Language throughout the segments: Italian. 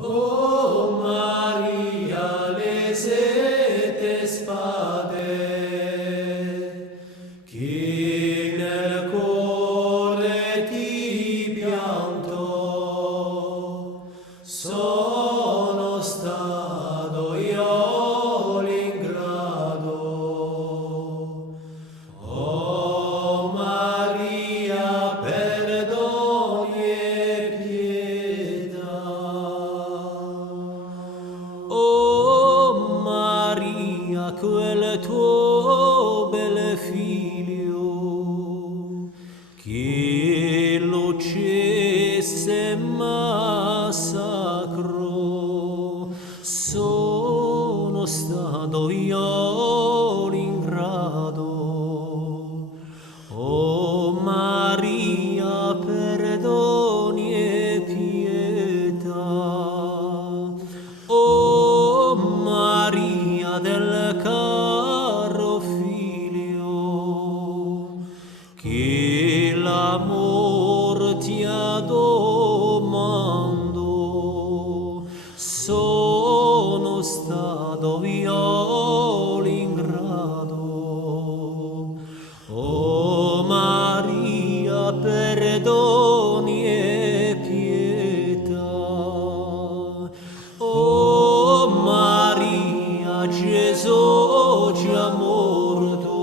O Maria, le sette spade, chi nel cuore ti pianto, sono stato io l'ingrado. O Maria, perdoni e pietà. O Maria, quel tuo bel figlio, che l'uccise massacrò, sono stato io l'ingrado. O Maria, perdoni e pietà. O Maria del caro figlio, che l'amor ti ha domando, sono stato io l'ingrado. O Maria, perdoni e pietà. O Maria, Gesù già morto,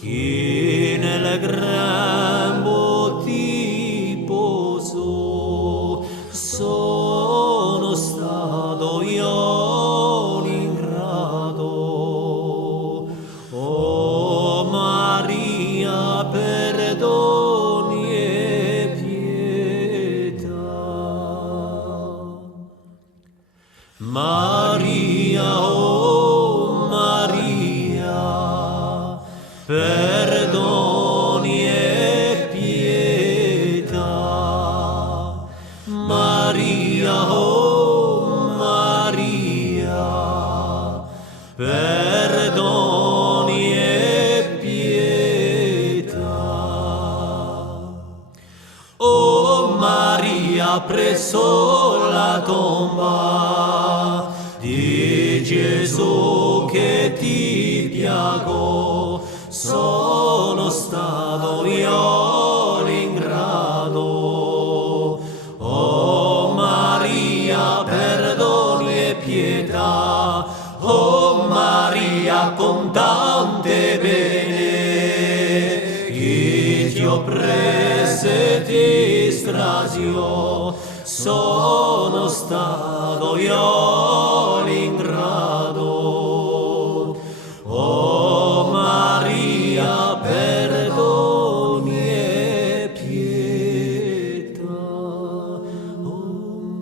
che nel grembo ti posò, sono stato io l'ingrado. O Maria, perdoni e pietà. Maria, oh Maria, perdoni e pietà. Maria, oh Maria, perdoni e pietà. O Maria, presso la tomba di Gesù che ti piago, sono stato io l'ingrado. O Maria, perdoni e pietà. O Maria, con tante bene, chi ti oppresse ti strazio, sono stato io l'ingrado. O Maria, perdoni e pietà. O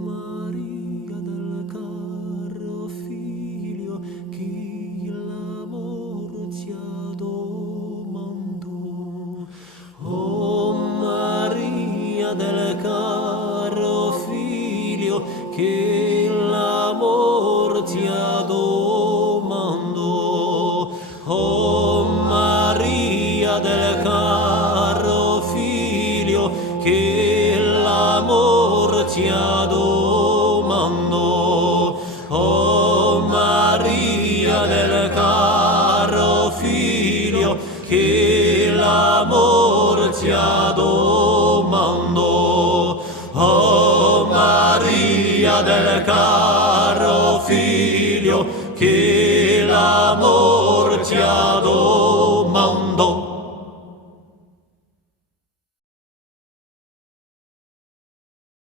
Maria del caro figlio, chi l'amor ti ha domando. O Maria del caro figlio, che l'amor ti ha domando. O Maria del caro figlio, che l'amor ti ha domando. O Maria del caro figlio, che l'amor ti ha domando. O Maria del caro figlio, che l'amor